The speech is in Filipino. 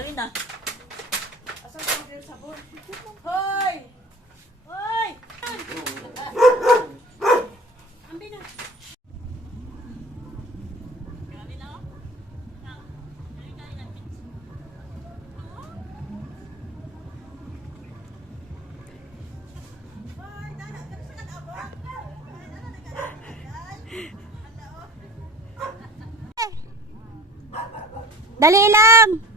Dali na. Asan ko yung sabon? Hoy! Hoy! Ambi na. Grabe na oh. Dali na. Hoy, dana, kasi sa kanabo. Ay, dana, nagkakagay. Dali lang!